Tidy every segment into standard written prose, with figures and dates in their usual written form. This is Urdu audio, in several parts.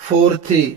43,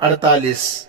47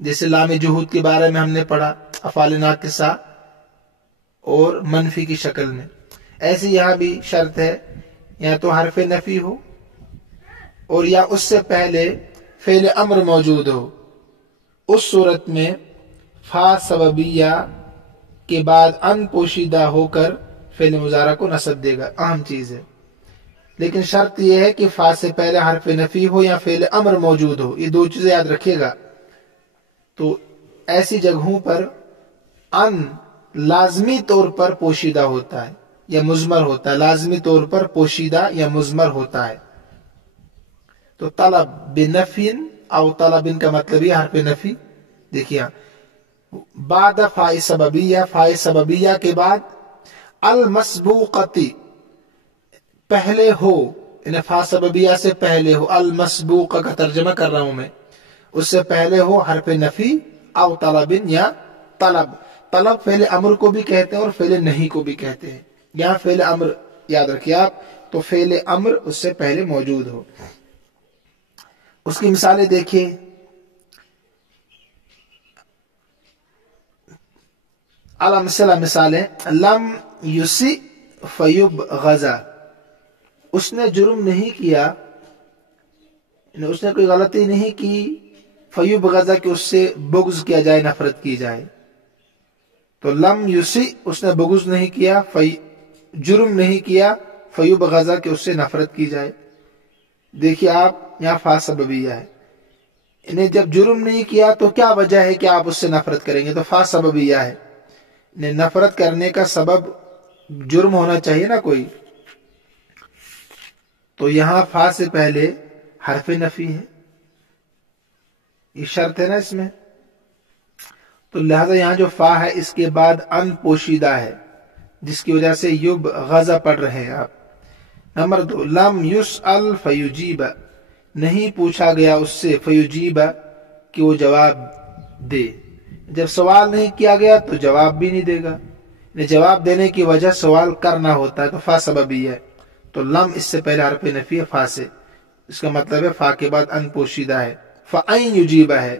جیسے لام جہود کے بارے میں ہم نے پڑھا افعال ناقصہ اور منفی کی شکل میں، ایسے یہاں بھی شرط ہے یا تو حرف نفی ہو اور یا اس سے پہلے فعل امر موجود ہو، اس صورت میں فا سببیہ کے بعد ان پوشیدہ ہو کر فعل مضارع کو نصب دے گا، اہم چیز ہے۔ لیکن شرط یہ ہے کہ فا سے پہلے حرف نفی ہو یا فعل امر موجود ہو، یہ دو چیزیں یاد رکھیے گا۔ تو ایسی جگہوں پر ان لازمی طور پر پوشیدہ ہوتا ہے یا مضمر ہوتا ہے، لازمی طور پر پوشیدہ یا مضمر ہوتا ہے۔ تو طلب بنفین او طلب کا مطلب یہ حرف نفی، دیکھیے بعد فاء سببیہ، فاء سببیہ کے بعد المسبوقتی پہلے ہو، یعنی فاء سببیہ سے پہلے ہو، المسبوقہ کا ترجمہ کر رہا ہوں میں، اس سے پہلے ہو حرف نفی او طلب یا طلب۔ طلب فعل امر کو بھی کہتے ہیں اور فعل نہیں کو بھی کہتے ہیں، یہاں فعل امر یاد رکھیے آپ، تو فعل امر اس سے پہلے موجود ہو۔ اس کی مثالیں دیکھیے، الامثلہ مثالیں، لم یسیء فیبغض، اس نے جرم نہیں کیا، اس نے کوئی غلطی نہیں کی، فیبغض کہ اس سے بغض کیا جائے، نفرت کی جائے۔ تو لم یسیء اس نے بغض نہیں کیا، جرم نہیں کیا، فیبغض کہ اس سے نفرت کی جائے۔ دیکھیے آپ یہاں فاء سببیہ ہے، انہیں جب جرم نہیں کیا تو کیا وجہ ہے کہ آپ اس سے نفرت کریں گے؟ تو فاء سببیہ ہے، انہیں نفرت کرنے کا سبب جرم ہونا چاہیے نا کوئی، تو یہاں فاء سے پہلے حرف نفی ہے، یہ شرط ہے نا اس میں، تو لہذا یہاں جو فاء ہے اس کے بعد ان پوشیدہ ہے، جس کی وجہ سے یبغض پڑھ رہے ہیں آپ۔ نمبر 2، لم یسأل فیجیب، نہیں پوچھا گیا اس سے، فیجیب کہ وہ جواب دے، جب سوال نہیں کیا گیا تو جواب بھی نہیں دے گا، جواب دینے کی وجہ سوال کرنا ہوتا ہے، تو فاء سببی ہے، تو لم اس سے پہلے حرف نفی ہے فاء سے، اس کا مطلب ہے فاء کے بعد ان پوشیدہ ہے، فأن یجیب ہے،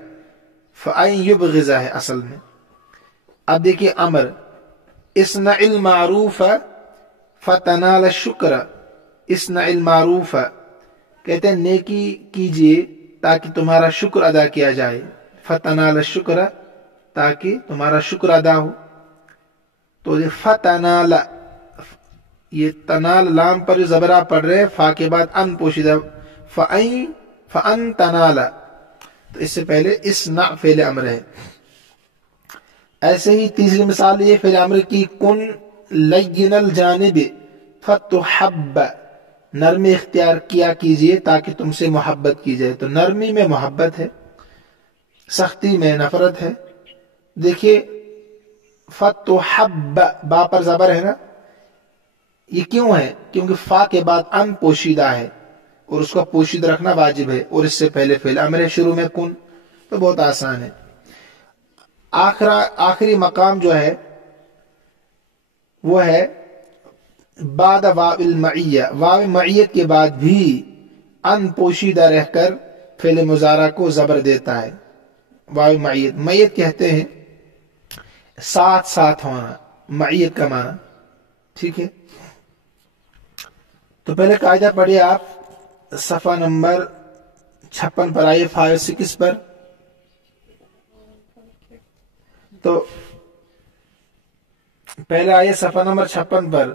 فأن یبغض ہے اصل میں۔ اب دیکھیے امر، اصنع المعروف فتنال الشکر، اصنع المعروف کہتے ہیں نیکی کیجئے تاکہ تمہارا شکر ادا کیا جائے، فتنال الشکر تاکہ تمہارا شکر ادا ہو۔ تو یہ فتنال، یہ تنال لام پر جو زبرہ پڑھ رہے فا کے بعد ان پوشیدہ، فأن تنال، تو اس سے پہلے اصنع فعل امر ہے۔ ایسے ہی تیسری مثال یہ فعل امر کی، کن لین الجانب فتحب، نرمی اختیار کیا کیجئے تاکہ تم سے محبت کی جائے، تو نرمی میں محبت ہے، سختی میں نفرت ہے۔ دیکھیے فتحب، با پر زبر ہے نا، یہ کیوں ہے؟ کیونکہ فا کے بعد ان پوشیدہ ہے اور اس کو پوشیدہ رکھنا واجب ہے، اور اس سے پہلے فعل امر ہے، شروع میں کن، تو بہت آسان ہے۔ آخری مقام جو ہے وہ ہے بعد واو المعیہ، واو معیت کے بعد بھی ان پوشیدہ رہ کر فعل مضارع کو زبر دیتا ہے۔ واو معیت، معیت کہتے ہیں ساتھ ساتھ ہونا، معیت کا معنی، ٹھیک ہے۔ تو پہلے قاعدہ پڑھیے آپ، صفحہ نمبر 56 پر آئیے، 56 پر۔ تو پہلے آئیے صفحہ نمبر 56 پر،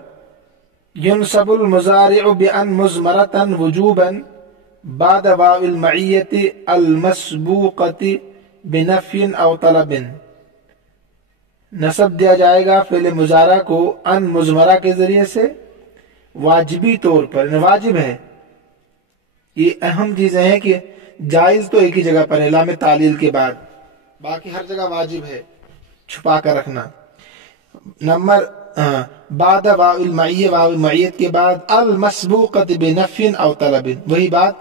ينصب المضارع بأن مضمرة وجوبا بعد واو المعية المسبوقة بنفي أو طلب، نصب دیا جائے گا فعل مضارع کو ان مضمرہ کے ذریعے سے واجبی طور پر، واجب ہے، یہ اہم چیزیں ہیں کہ جائز تو ایک ہی جگہ پر ہے لام تعلیل کے بعد، باقی ہر جگہ واجب ہے چھپا کر رکھنا۔ نمبر بعد واو المعیہ، واو معیت کے بعد المسبوقۃ بنفی او طلب، وہی بات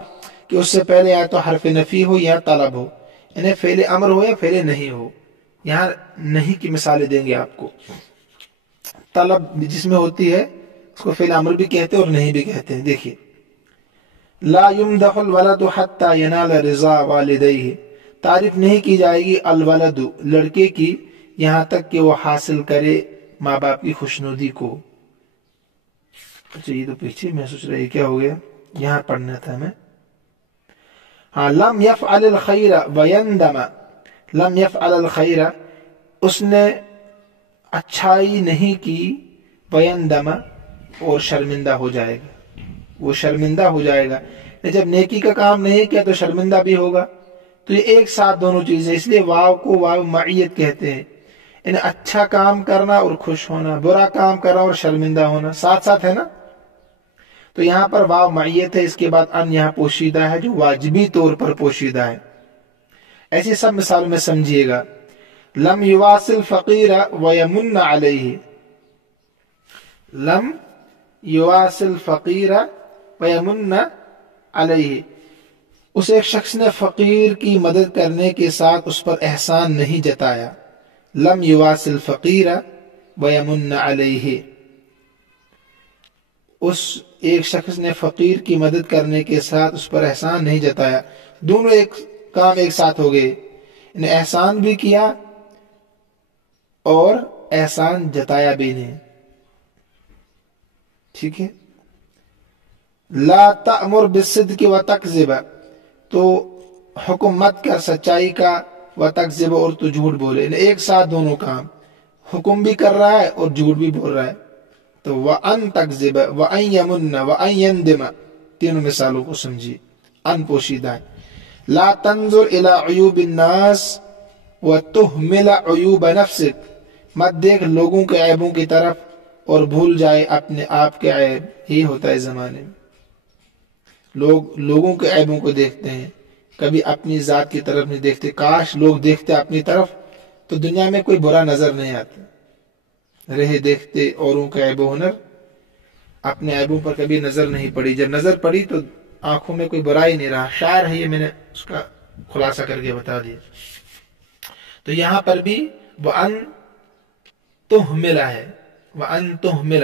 کہ اس سے پہلے یا تو حرف نفی ہو یا طلب ہو، یعنی فعل امر ہو یا فعل نہیں ہو۔ یہاں نہیں کی مثالیں دیں گے آپ کو، طلب جس میں ہوتی ہے اس کو فعل امر بھی کہتے ہیں اور نہیں بھی کہتے ہیں۔ دیکھیے لا يمدح الولد حتى ينال رضا والديه، تعریف نہیں کی جائے گی الولد لڑکے کی یہاں تک کہ وہ حاصل کرے ماں باپ کی خوشنودی کو. اچھا یہ تو پیچھے میں سوچ رہا کیا ہو گیا, یہاں پڑھنا تھا ہمیں. ہاں لم یفعل الخیر ویندم, لم یفعل الخیر اس نے اچھائی نہیں کی, ویندم اور شرمندہ ہو جائے گا, وہ شرمندہ ہو جائے گا. جب نیکی کا کام نہیں کیا تو شرمندہ بھی ہوگا. تو یہ ایک ساتھ دونوں چیزیں, اس لیے واو کو واو معیت کہتے ہیں. یعنی اچھا کام کرنا اور خوش ہونا, برا کام کرنا اور شرمندہ ہونا ساتھ ساتھ ہے نا. تو یہاں پر واو معیت ہے, اس کے بعد ان یہاں پوشیدہ ہے جو واجبی طور پر پوشیدہ ہے. ایسی سب مثالوں میں سمجھیے گا. لم یواصل فقیر ویمن علیہ, لم یواصل فقیر ویمن علیہ, اس ایک شخص نے فقیر کی مدد کرنے کے ساتھ اس پر احسان نہیں جتایا. لم یواصل فقیر ویمن علیہ, اس ایک شخص نے فقیر کی مدد کرنے کے ساتھ اس پر احسان نہیں جتایا. دونوں ایک کام ایک ساتھ ہو گئے, انہیں احسان بھی کیا اور احسان جتایا بھی نہیں. ٹھیک ہے. لا تأمر بالصدق وتکذب, تو حکم مت کر سچائی کا, وتکذب اور تو جھوٹ بولے. ایک ساتھ دونوں کام, حکم بھی کر رہا ہے اور جھوٹ بھی بول رہا ہے. تو وَأَن تَكْذِبَ وَأَن يَمُنَّ وَأَن يَنْدِمَ, تینوں مثالوں کو سمجھیے. ان پوشیدہ ہے. لا تنظر الى عیوب الناس وتهمل عیوب نفسک, مت دیکھ لوگوں کے عیبوں کی طرف اور بھول جائے اپنے آپ کے عیب. یہی ہوتا ہے زمانے میں, لوگ لوگوں کے عیبوں کو دیکھتے ہیں, کبھی اپنی ذات کی طرف نہیں دیکھتے. کاش لوگ دیکھتے اپنی طرف تو دنیا میں کوئی برا نظر نہیں آتا. رہے دیکھتے اوروں کا عیب و ہنر, اپنے عیبوں پر کبھی نظر نہیں پڑی. جب نظر پڑی تو آنکھوں میں کوئی برائی نہیں رہا. شاعر ہے یہ, میں نے اس کا خلاصہ کر کے بتا دیا. تو یہاں پر بھی وَأَن تُهْمِلَ ہے, وَأَن تُهْمِلَ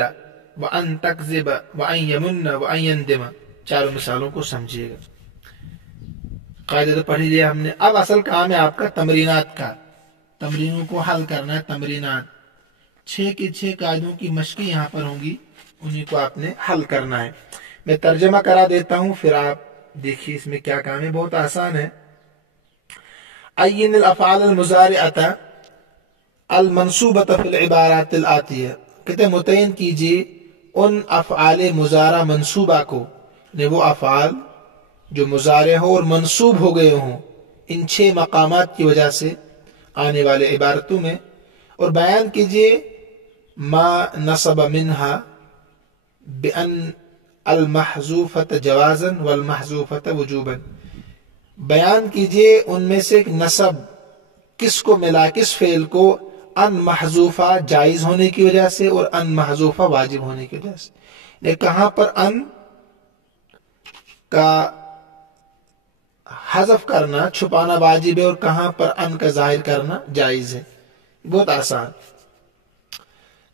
وَأَن تَكْذِبَ وَأَن يَمُنَّ وَأَن يَنْدِمَ, چاروں مثالوں کو سمجھیے گا. قاعدہ تو پڑھ ہی لیا ہم نے. اب اصل کام ہے آپ کا تمرینات کا, تمرینوں کو حل کرنا ہے. تمرینات 6 کے 6 قاعدوں کی مشقیں یہاں پر ہوں گی, انہیں کو آپ نے حل کرنا ہے. میں ترجمہ کرا دیتا ہوں, پھر آپ دیکھیے اس میں کیا کام ہے. بہت آسان ہے. عین الافعال المضارعۃ المنصوبۃ فی العبارات الآتیہ, کہتے متعین کیجیے ان افعال مضارع منصوبہ کو, یعنی وہ افعال جو مضارع ہو اور منصوب ہو گئے ہوں ان 6 مقامات کی وجہ سے آنے والے عبارتوں میں, اور بیان کیجیے ما نصب منها بأن المحذوفة جوازا والمحذوفة وجوبا, بیان کیجیے ان میں سے نصب کس کو ملا, کس فعل کو, ان محذوفہ جائز ہونے کی وجہ سے اور ان محذوفہ واجب ہونے کی وجہ سے. کہاں پر ان کا حذف کرنا چھپانا واجب ہے اور کہاں پر ان کا ظاہر کرنا جائز ہے. بہت آسان.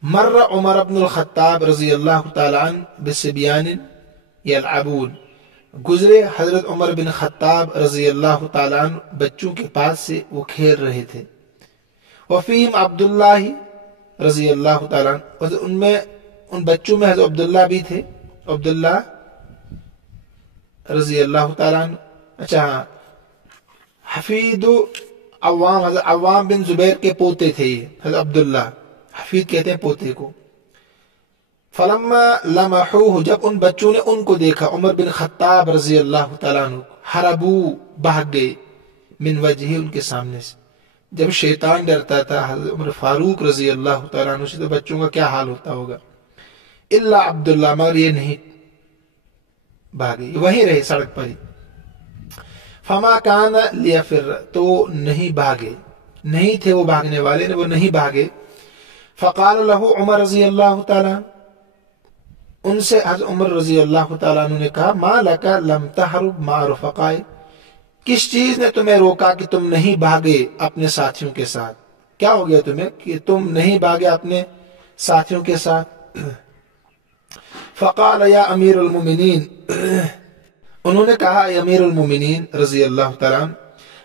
مر عمر بن الخطاب رضی اللہ تعالی عنہ بصبیان یلعبون, گزرے حضرت عمر بن خطاب رضی اللہ تعالی عنہ بچوں کے پاس سے, وہ کھیل رہے تھے. وفیہم عبداللہ رضی اللہ تعالی عنہ, ان میں ان بچوں میں حضرت عبداللہ بھی تھے, عبداللہ رضی اللہ تعالی عنہ. اچھا ہاں, حفید عوام, حضرت عوام بن زبیر کے پوتے تھے یہ حضرت عبداللہ, حفید کہتے ہیں پوتے کو. فلما لمحوہ, جب ان بچوں نے ان کو دیکھا, عمر بن خطاب رضی اللہ تعالیٰ عنہ, حربو بھاگ گئے, من وجہی ان کے سامنے سے. جب شیطان ڈرتا تھا حضرت عمر فاروق رضی اللہ تعالیٰ عنہ سے تو بچوں کا کیا حال ہوتا ہوگا. الا عبداللہ, مگر یہ نہیں بھاگے, وہیں رہے سڑک پر ہی. فما کان لیفر, تو نہیں بھاگے, نہیں تھے وہ بھاگنے والے, وہ نہیں بھاگے. فقال له عمر رضی اللہ تعالیٰ, ان سے حضرت عمر رضی اللہ تعالیٰ عنہ نے کہا, ما لکا لم تحرب مع رفقائک, کس چیز نے تمہیں روکا کہ تم نہیں بھاگے اپنے ساتھیوں کے ساتھ, کیا ہو گیا تمہیں کہ تم نہیں بھاگے اپنے ساتھیوں کے ساتھ. فقال یا امیر المومنین, انہوں نے کہا اے امیر المومنین رضی اللہ تعالیٰ عنہ,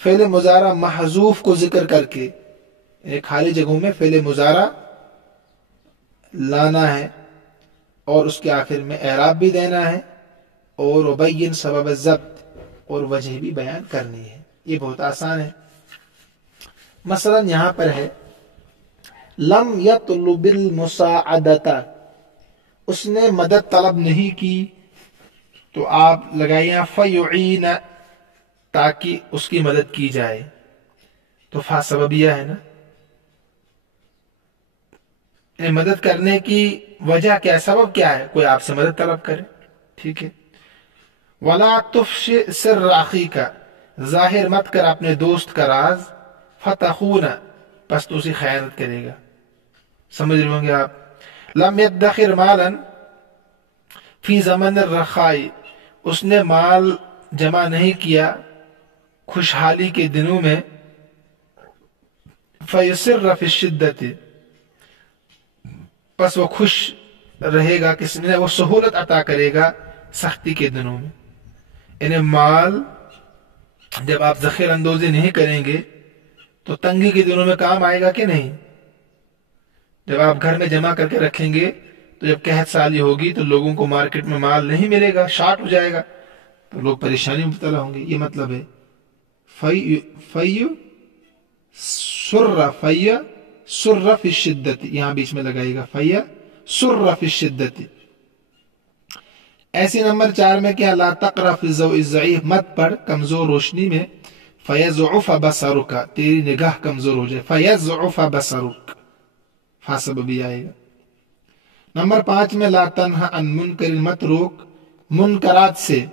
فعل مضارع محذوف کو ذکر کر کے، خالی جگہوں میں فعل مضارع لانا ہے اور اس کے آخر میں اعراب بھی دینا ہے، اور وبین سبب الضبط، اور وجہ بھی بیان کرنی ہے۔ یہ بہت آسان ہے۔ مثلا یہاں پر ہے لم یطلب المساعدۃ، اس نے مدد طلب نہیں کی، تو آپ لگائیے فیعین، تاکہ اس کی مدد کی جائے، تو فا سببیہ ہے نا۔ مدد کرنے کی وجہ کیا ہے، سبب کیا ہے، کوئی آپ سے مدد طلب کرے، ٹھیک ہے۔ ولا تفش سر اخیک، ظاہر مت کر اپنے دوست کا راز، فتخون، پس تو اسے خیانت کرے گا۔ سمجھ رہے ہوں گے آپ۔ لم يدخر مالا فی زمن الرخاء، اس نے مال جمع نہیں کیا خوشحالی کے دنوں میں، فیسر فی الشدۃ، پس وہ خوش رہے گا، کس نے وہ سہولت عطا کرے گا سختی کے دنوں میں۔ یعنی مال جب آپ ذخیر اندوزی نہیں کریں گے تو تنگی کے دنوں میں کام آئے گا کہ نہیں؟ جب آپ گھر میں جمع کر کے رکھیں گے تو جب قحط سالی ہوگی تو لوگوں کو مارکیٹ میں مال نہیں ملے گا، شارٹ ہو جائے گا، تو لوگ پریشانی میں مبتلا ہوں گے۔ یہ مطلب ہے فی سر فی الشدت، یہاں بیچ میں لگائے گا فی سر فی الشدت۔ ایسی نمبر 4 میں کیا، لا تقرأ فی الضوء الضعیف، مت پڑھ کمزور روشنی میں، فیضعف بصرک، تیری نگاہ کمزور ہو جائے، فیضعف بصرک، فا سببی آئے گا۔ نمبر 5 میں لا تنہا عن منکر، مت روک منکرات سے،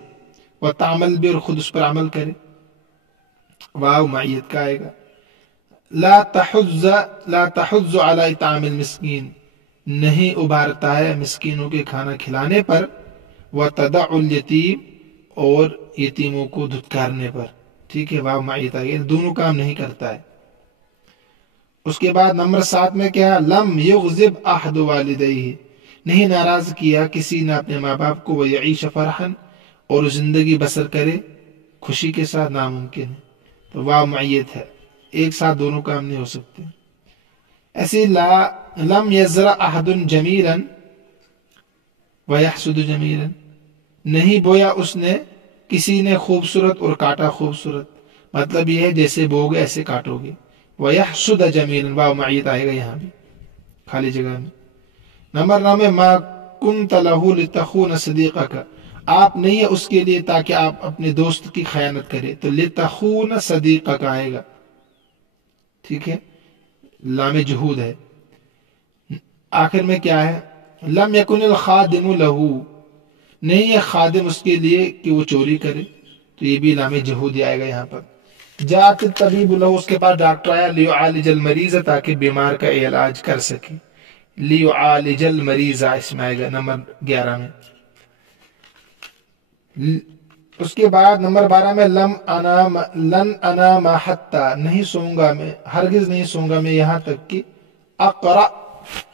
وتعمل بھی، اور خود اس پر عمل کرے، واو معیت کا آئے گا۔ لا تحض علی اطعام المسکین، نہیں ابھارتا ہے مسکینوں کے کھانا کھلانے پر، وتدع الیتیم، اور یتیموں کو دھتکارنے پر، ٹھیک ہے، واو معیت آئے گا، دونوں کام نہیں کرتا ہے۔ اس کے بعد نمبر 7 میں کیا، لم یغضب احد والدیہ، نہیں ناراض کیا کسی نے اپنے ماں باپ کو، ویعیش فرحا، اور زندگی بسر کرے خوشی کے ساتھ، ناممکن ہے، تو واو معیت ہے، ایک ساتھ دونوں کام نہیں ہو سکتے۔ ایسی لم یزرع احد جمیلا ویحسد جمیلا، نہیں بویا اس نے کسی نے خوبصورت اور کاٹا خوبصورت، مطلب یہ ہے جیسے بوگے ایسے کاٹو گے۔ ویحسد جمیلا، واو معیت آئے گا یہاں بھی خالی جگہ میں۔ نمبر 9 میں ما کنت لہ لتخون صدیقک، آپ نہیں ہے اس کے لیے تاکہ آپ اپنے دوست کی خیانت کرے، تو لتخون صدیقک آئے گا، ٹھیک ہے، لام جہود ہے۔ آخر میں کیا ہے، لم یکن الخادم لہ، نہیں ہے خادم اس کے لیے کہ وہ چوری کرے، تو یہ بھی لام جہود آئے گا یہاں پر۔ جاءت الطبیب لہ، اس کے پاس ڈاکٹر آیا، لیعالج المریض، تاکہ بیمار کا علاج کر سکے، لیعالج المریض اس میں آئے گا نمبر 11 میں۔ اس کے بعد نمبر 12 میں لن انام حتی، نہیں سوؤں گا میں، ہرگز نہیں سوؤں گا میں، یہاں تک کہ اقرأ،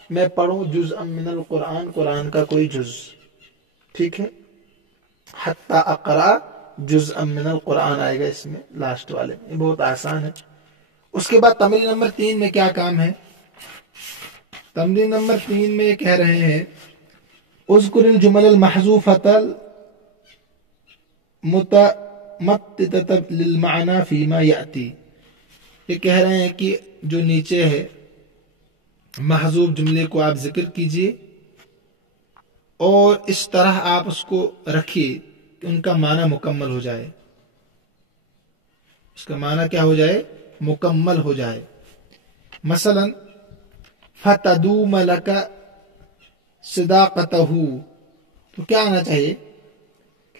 میں پڑھوں جزءا من القرآن، قرآن کا کوئی جز، ٹھیک ہے، حتی اقرأ جزءا من القرآن آئے گا اس میں لاسٹ والے میں، یہ بہت آسان ہے۔ اس کے بعد تمرین نمبر 3 میں کیا کام ہے، تمرین نمبر 3 میں یہ کہہ رہے ہیں اذکر الجمل المحذوفۃ متمتتۃ للمعنی فیما یأتی، یہ کہہ رہے ہیں کہ جو نیچے ہے محذوف جملے کو آپ ذکر کیجئے اور اس طرح آپ اس کو رکھیے کہ ان کا معنی مکمل ہو جائے، اس کا معنی کیا ہو جائے، مکمل ہو جائے۔ مثلا فتدوم لک صداقتہ، تو کیا آنا چاہیے،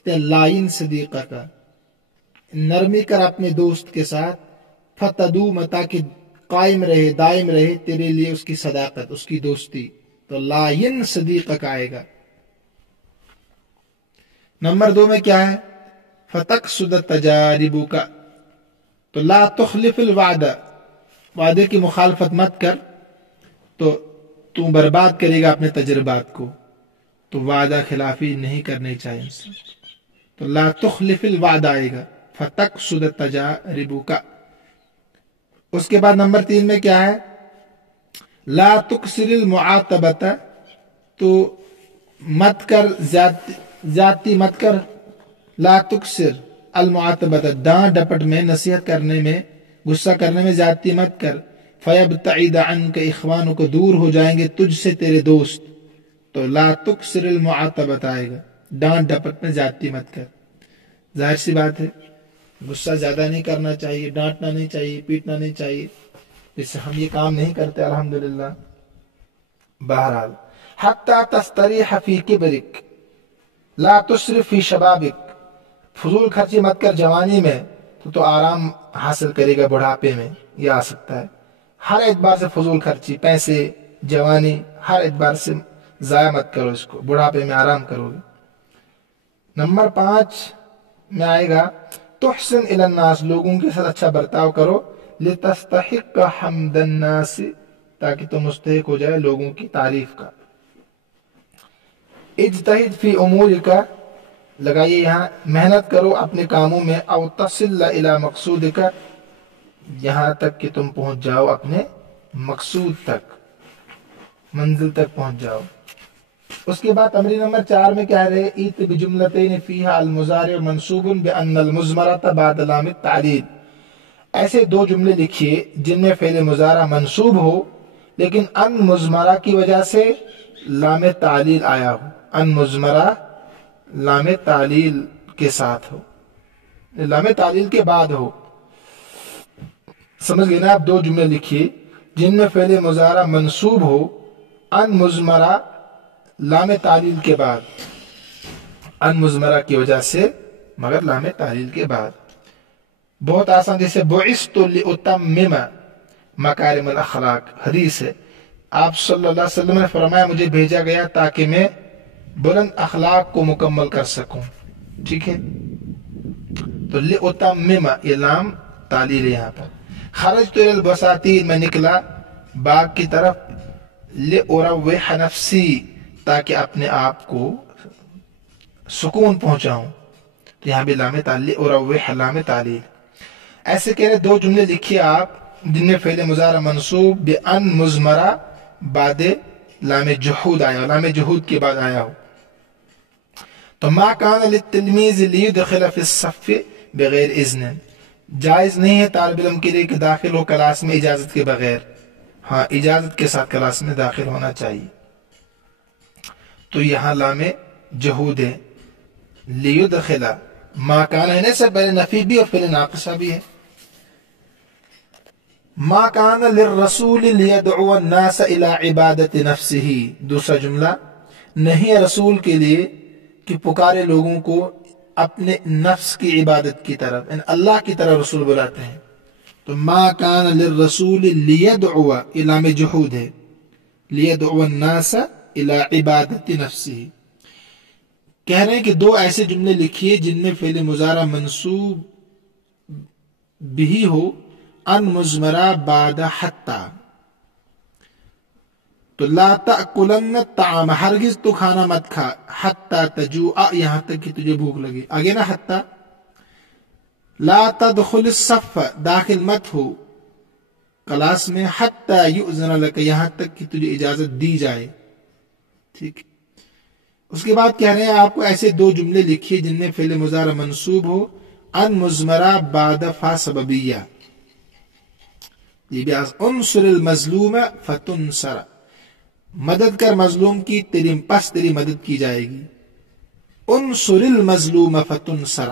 لائن صدیقہ کا، نرمی کر اپنے دوست کے ساتھ، فتدوم، تاکہ قائم رہے دائم رہے تیرے لیے اس کی صداقت، اس کی دوستی، تو لائن صدیقہ کا آئے گا۔ نمبر 2 میں کیا ہے، فتقصد تجاربک، تو لا تخلف الوعدہ، وعدے کی مخالفت مت کر، تو برباد کرے گا اپنے تجربات کو، تو وعدہ خلافی نہیں کرنی چاہیے، تو لا تخلف الوعدہ آئے گا، فتقصد تجاربک. اس کے بعد نمبر 3 میں کیا ہے؟ لا تکثر المعاتبۃ، تو مت کر زیادتی مت کر. لا تکثر المعاتبۃ، ڈانٹ ڈپٹ میں، نصیحت کرنے میں، غصہ کرنے میں زیادتی مت کر. فیبتعد عنک اخوانک، دور ہو جائیں گے تجھ سے تیرے دوست. تو لا تکثر المعاتبۃ آئے گا، ڈانٹ ڈپٹ میں زیادتی مت کر. ظاہر سی بات ہے غصہ زیادہ نہیں کرنا چاہیے، ڈانٹنا نہیں چاہیے، پیٹنا نہیں چاہیے. اس سے ہم یہ کام نہیں کرتے الحمدللہ. بہرحال حتی تستریح فی کبرک لا تصرف فی شبابک، فضول خرچی مت کر جوانی میں، تو آرام حاصل کرے گا بڑھاپے میں. یہ آ سکتا ہے. ہر اعتبار سے فضول خرچی، پیسے، جوانی، ہر اعتبار سے ضائع مت کرو اس کو، بڑھاپے میں آرام کرو گے. نمبر 5 میں آئے گا تحسن الی الناس، لوگوں کے ساتھ اچھا برتاؤ کرو. لتستحق حمد الناس، تاکہ تم مستحق ہو جائے لوگوں کی تعریف کا. اجتہد فی امورک، لگائیے یہاں، محنت کرو اپنے کاموں میں. او تصل الی مقصودک، یہاں تک کہ تم پہنچ جاؤ اپنے مقصود تک، منزل تک پہنچ جاؤ. اس کے بعد تمرین نمبر 4 میں کہہ رہے ایت بجملتین فیہا المضارع منصوب بان المضمرۃ بعد لام التعلیل. ایسے 2 جملے لکھیے جن میں فعل مضارع منصوب ہو لیکن ان مضمرہ کی وجہ سے لام تعلیل آیا ہو. ان مضمرہ لام تعلیل کے ساتھ ہو، لام تعلیل کے بعد ہو. سمجھ گئے نا آپ؟ 2 جملے لکھیے جن میں فعل مضارع منصوب ہو ان مضمرہ لام تعلیل کے بعد، ان مضمرہ کی وجہ سے مگر لام تعلیل کے بعد. بہت آسان، جیسے بعثت لأتمم مکارم الاخلاق، حدیث ہے، آپ صلی اللہ علیہ وسلم نے فرمایا مجھے بھیجا گیا تاکہ میں بلند اخلاق کو مکمل کر سکوں. ٹھیک ہے، تو لأتمم یہ لام تعلیل ہے یہاں پر. خرجت الی البساتین، میں نکلا باغ کی طرف. لأروح نفسی، تاکہ اپنے آپ کو سکون پہنچاؤں. تو یہاں بھی لام تعلیل، اروح لام تعلیل. ایسے کہہ رہے 2 جملے لکھیے آپ جن میں فعل مضارع منصوب بان مضمرہ بعد لام جحود آیا ہو، لام جحود کے بعد آیا ہو. تو ما کان للتلمیذ لیدخل فی الصف بغیر اذن، جائز نہیں ہے طالب علم کے لیے کہ داخل ہو کلاس میں اجازت کے بغیر. ہاں، اجازت کے ساتھ کلاس میں داخل ہونا چاہیے. تو یہاں لام جحود ہے. لیدخل ما کان ہے، سے پہلے نفی بھی اور پہلے ناقصہ بھی ہے. ما کان للرسول لیدعو الناس الى عبادت نفسه، دوسرا جملہ، نہیں ہے رسول کے لیے کہ پکارے لوگوں کو اپنے نفس کی عبادت کی طرف، یعنی اللہ کی طرف رسول بلاتے ہیں. تو ما کان للرسول لیدعو، لام جحود ہے، لیدعو الناس الى عبادت نفسه. کہہ رہے ہیں کہ 2 ایسے جملے لکھیے جن میں فعل مضارع منصوب بھی ہو ان مضمرہ بعد حتی. تو لا تأکلن الطعام، ہرگز تو کھانا مت کھا، حتی تجوع، یہاں تک کہ تجھے بھوک لگے. آگے نا حتی. لا تدخل الصف، داخل مت ہو کلاس میں، حتی یؤذن لک، یہاں تک کہ تجھے اجازت دی جائے. ٹھیک. اس کے بعد کہہ رہے ہیں آپ کو ایسے 2 جملے لکھیے جن میں فعل مضارع منصوب ہو ان مضمرہ بعد فا سببیہ. یہ بھی انصر المظلوم فتنصر، مدد کر مظلوم کی، تیری مدد کی جائے گی. انصر المظلوم فتنصر.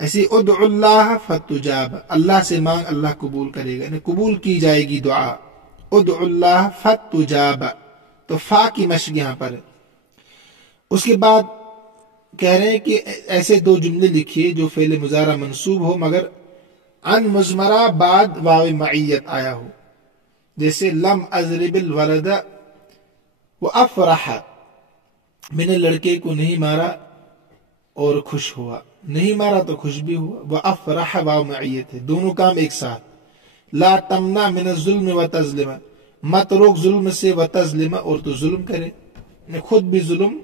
ایسی ادعو اللہ فتجاب، اللہ سے مانگ اللہ قبول کرے گا، یعنی قبول کی جائے گی دعا. ادعو اللہ فتجاب، تو فا کی مشق یہاں پر ہے. اس کے بعد کہہ رہے ہیں کہ ایسے 2 جملے لکھیے جو فعل مضارع منصوب ہو مگر ان مضمرہ بعد واو معیت آیا ہو. جیسے لم اضرب الولد وافرح، میں نے لڑکے کو نہیں مارا اور خوش ہوا، نہیں مارا تو خوش بھی ہوا. وافرح واو معیت ہے، دونوں کام ایک ساتھ. لا تمنع من الظلم وتظلم، مت روک ظلم سے، وتظلم، اور تو ظلم کرے، خود بھی ظلم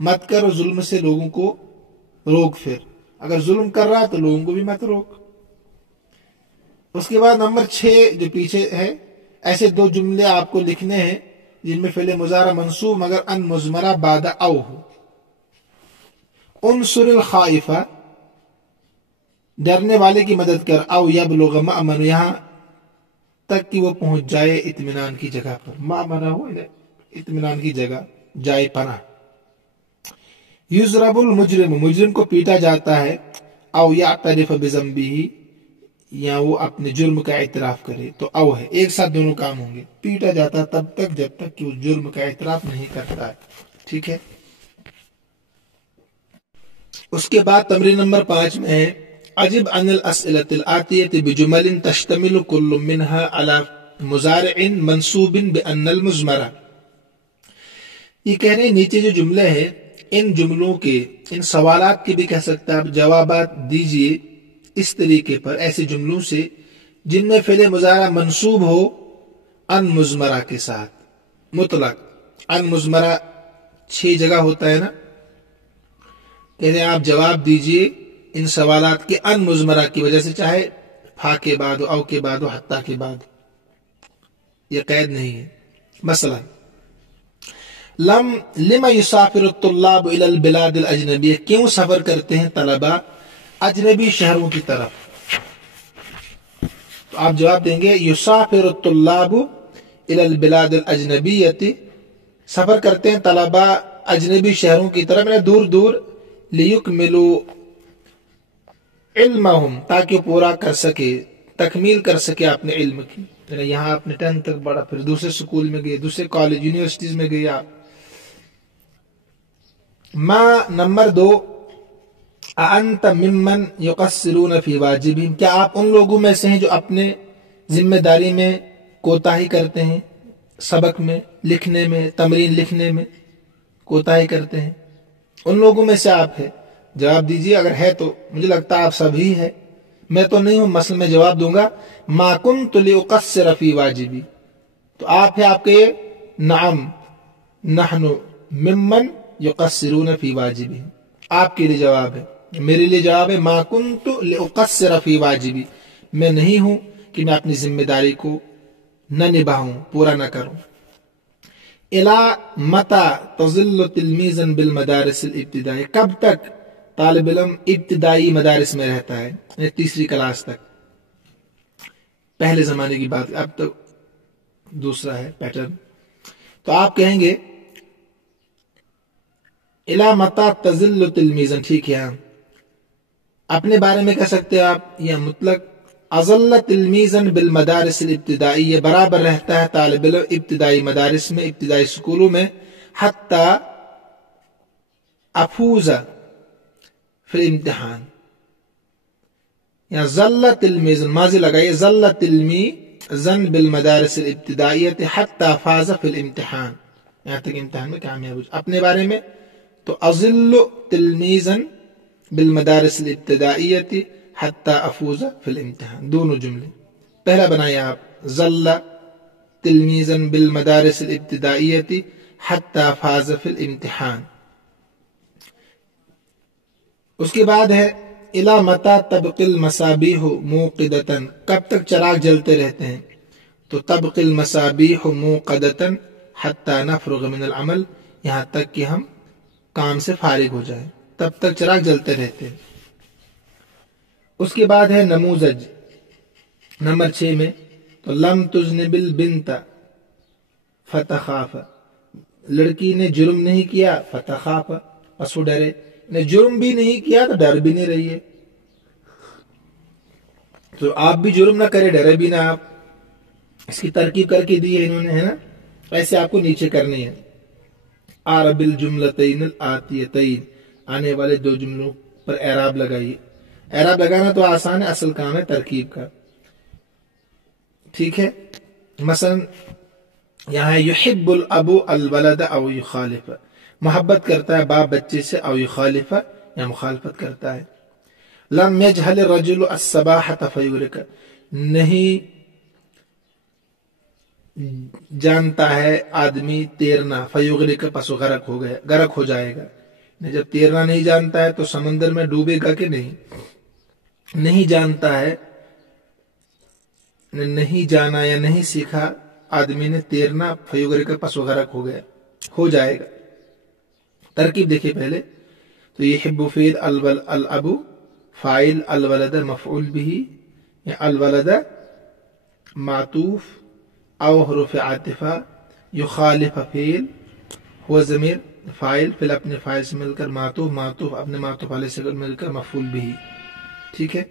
مت کر اور ظلم سے لوگوں کو روک. پھر اگر ظلم کر رہا تو لوگوں کو بھی مت روک. اس کے بعد نمبر 6 جو پیچھے ہے، ایسے 2 جملے آپ کو لکھنے ہیں جن میں فعل مضارع منصوب مگر ان مضمرہ بعد او ہو. انصر الخائف، ڈرنے والے کی مدد کر، او یبلغ مأمن، یہاں تک کہ وہ پہنچ جائے اطمینان کی جگہ پر. مأمن ہو اطمینان کی جگہ، جائے پناہ. یضرب المجرم، مجرم کو پیٹا جاتا ہے، او یعترف بذنبہ، یا وہ اپنے جرم کا اعتراف کرے. تو او ہے، ایک ساتھ دونوں کام ہوں گے. پیٹا جاتا ہے تب تک جب تک کہ اس جرم کا اعتراف نہیں کرتا ہے. ٹھیک ہے. اس کے بعد تمرین نمبر 5 میں ہے اجب عن الاسئلة الآتية بجمل تشتمل كل منها على مضارع منصوب بأن المضمرة. یہ کہہ رہے ہیں نیچے جو جملے ہیں ان جملوں کے، ان سوالات کے بھی کہہ سکتے ہیں آپ، جوابات دیجئے اس طریقے پر، ایسے جملوں سے جن میں فعل مضارع منصوب ہو ان مضمرہ کے ساتھ. مطلق ان مضمرہ 6 جگہ ہوتا ہے نا. کہتے ہیں آپ جواب دیجئے ان سوالات کے ان مضمرہ کی وجہ سے، چاہے فا کے بعد ہو، او کے بعد ہو، حتی کے بعد ہو، یہ قید نہیں ہے. مثلا لما یسافر الطلاب الى البلاد الاجنبیہ، کیوں سفر کرتے ہیں طلبہ اجنبی شہروں کی طرف. تو آپ جواب دیں گے یسافر الطلاب الى البلاد الاجنبیہ، سفر کرتے ہیں طلبہ اجنبی شہروں کی طرف، یعنی دور دور، لیکملوا علمہم، تاکہ پورا کر سکے، تکمیل کر سکے اپنے علم کی. یعنی یہاں آپ نے 10 تک پڑھا، پھر دوسرے سکول میں گئے، دوسرے کالج یونیورسٹیز میں گئے آپ. ما نمبر 2 اانت ممن یقصرون فی واجبہم، کیا آپ ان لوگوں میں سے ہیں جو اپنے ذمہ داری میں کوتاہی کرتے ہیں، سبق میں، لکھنے میں، تمرین لکھنے میں کوتاہی کرتے ہیں؟ ان لوگوں میں سے آپ ہے. جواب دیجیے، اگر ہے تو مجھے لگتا ہے آپ سبھی ہے، میں تو نہیں ہوں. مثلا میں جواب دوں گا ما کنت لیقصر فی واجبی، تو آپ ہے، آپ کے نعم نحن ممن یقصرون فی واجبی، آپ کے لیے جواب ہے. میرے لیے جواب ہے ما کنت لیقصر فی واجبی، میں نہیں ہوں کہ میں اپنی ذمہ داری کو نہ نبھاؤں، پورا نہ کروں. الا متی تظل تلمیذا بالمدارس الابتدائیہ، کب تک طالب علم ابتدائی مدارس میں رہتا ہے، یعنی 3 کلاس تک. پہلے زمانے کی بات، اب تو دوسرا ہے پیٹرن. تو آپ کہیں گے الا متی تظل تلمیذا، ٹھیک ہے. اپنے بارے میں کہہ سکتے ہیں آپ، یا مطلق اظل تلمیذا بالمدارس الابتدائیہ، برابر رہتا ہے طالب علم ابتدائی مدارس میں، ابتدائی سکولوں میں، حتی افوز فی الامتحان، یا ظل تلمیذا، ماضی لگائیے، ظل تلمیذا بالمدارس الابتدائیہ حتی فاز فی الامتحان، یہاں تک امتحان میں کامیاب ہو. اپنے بارے میں تو اظل تلمیذا بالمدارس الابتدائیہ حتی افوز فی الامتحان، دونوں جملے. پہلا بنائیے آپ ظل تلمیذا بالمدارس الابتدائیہ حتی فاز فی الامتحان. اس کے بعد ہے الی متی تبقی المصابیح موقدۃ، کب تک چراغ جلتے رہتے ہیں؟ تو تبقی المصابیح موقدۃ حتی نفرغ من العمل، یہاں تک کہ ہم کام سے فارغ ہو جائیں، تب تک چراغ جلتے رہتے ہیں. اس کے بعد ہے نموذج نمبر 6 میں، تو لم تذنب البنت فتخاف، لڑکی نے جرم نہیں کیا، فتخاف، پس وہ ڈرے. نے جرم بھی نہیں کیا تو ڈر بھی نہیں رہی ہے. تو آپ بھی جرم نہ کرے، ڈرے بھی نہ آپ. اس کی ترکیب کر کے دی ہے انہوں نے، ہے نا. ایسے آپ کو نیچے کرنی ہے. اعرب الجملتین الآتیتین، آنے والے 2 جملوں پر اعراب لگائیے. اعراب لگانا تو آسان ہے، اصل کام ہے ترکیب کا. ٹھیک ہے. مثلا یہاں ہے یحب الاب الولد او یخالف، محبت کرتا ہے باپ بچے سے، او یخالف، یا مخالفت کرتا ہے. لم یجہل الرجل السباحة فیغرق، نہیں جانتا ہے آدمی تیرنا، فیغرق، پس غرق ہو جائے گا. جب تیرنا نہیں جانتا ہے تو سمندر میں ڈوبے گا کہ نہیں جانتا ہے، نہیں جانا یا نہیں سیکھا آدمی نے تیرنا، فیوگری کا پس وغیرہ ہو جائے گا۔ ترکیب دیکھیے پہلے تو یحب فعل، الاب فاعل، الولد مفعول به، یا الولد معطوف او حروف عاطفہ، یخالف فعل ہوا ضمیر فاعل، فعل اپنے فاعل سے مل کر معطوف، معطوف اپنے معطوف علیہ سے مل کر مفعول به، ٹھیک ہے۔